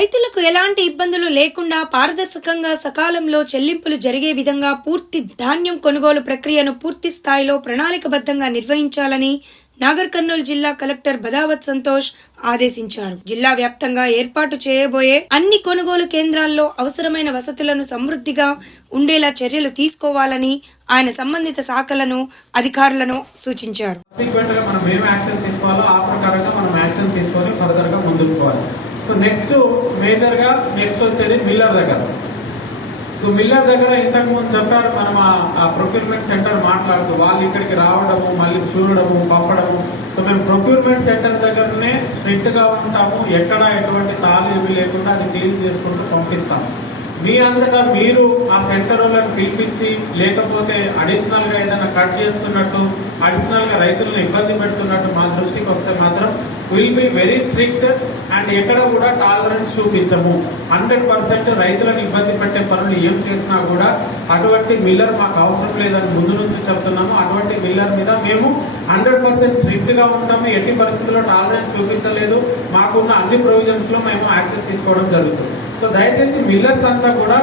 రైతులకు ఎలాంటి ఇబ్బందులు లేకుండా పారదర్శకంగా సకాలంలో చెల్లింపులు జరిగే విధంగా పూర్తి ధాన్యం కొనుగోలు ప్రక్రియను పూర్తి స్థాయిలో ప్రణాళికబద్ధంగా నిర్వహించాలని నాగర్ కర్నూలు జిల్లా కలెక్టర్ బదావత్ సంతోష్ ఆదేశించారు. జిల్లా వ్యాప్తంగా ఏర్పాటు చేయబోయే అన్ని కొనుగోలు కేంద్రాల్లో అవసరమైన వసతులను సమృద్ధిగా ఉండేలా చర్యలు తీసుకోవాలని ఆయన సంబంధిత శాఖలను అధికారులను సూచించారు. మనం యాక్షన్ తీసుకోవాలో ఆ ప్రకారంగా మనం యాక్షన్ తీసుకొని ఫర్దర్గా ముందుకు పోవాలి. సో నెక్స్ట్ మేజర్గా నెక్స్ట్ వచ్చేది మిల్లర్ దగ్గర. సో మిల్లర్ దగ్గర ఇంతకు ముందు చెప్పారు మనం ఆ ప్రొక్యూర్మెంట్ సెంటర్ మాట్లాడుతూ వాళ్ళు ఇక్కడికి రావడము మళ్ళీ చూడడము పంపడము. సో మేము ప్రొక్యూర్మెంట్ సెంటర్ దగ్గరనే స్ట్రిక్ట్గా ఉంటాము. ఎక్కడ ఎటువంటి తాళు లేకుండా అది క్లీన్ చేసుకుంటూ పంపిస్తాము మీ అంతటా మీరు ఆ సెంటర్ వాళ్ళని పిలిపించి లేకపోతే అడిషనల్గా ఏదైనా కట్ చేస్తున్నట్టు అడిషనల్గా రైతులను ఇబ్బంది పెడుతున్నట్టు మా దృష్టికి వస్తే will be very strict and ఎక్కడ కూడా టాలరెన్స్ చూపించము. హండ్రెడ్ పర్సెంట్ రైతులను ఇబ్బంది పెట్టే పనులు ఏం చేసినా కూడా అటువంటి మిల్లర్ మాకు అవసరం లేదని ముందు నుంచి చెప్తున్నాము. అటువంటి మిల్లర్ మీద మేము హండ్రెడ్ పర్సెంట్ స్ట్రిక్ట్గా ఉంటాము. ఎట్టి పరిస్థితుల్లో టాలరెన్స్ చూపించలేదు. మాకున్న అన్ని ప్రొవిజన్స్లో మేము యాక్షన్ తీసుకోవడం జరుగుతుంది. సో దయచేసి మిల్లర్స్ అంతా కూడా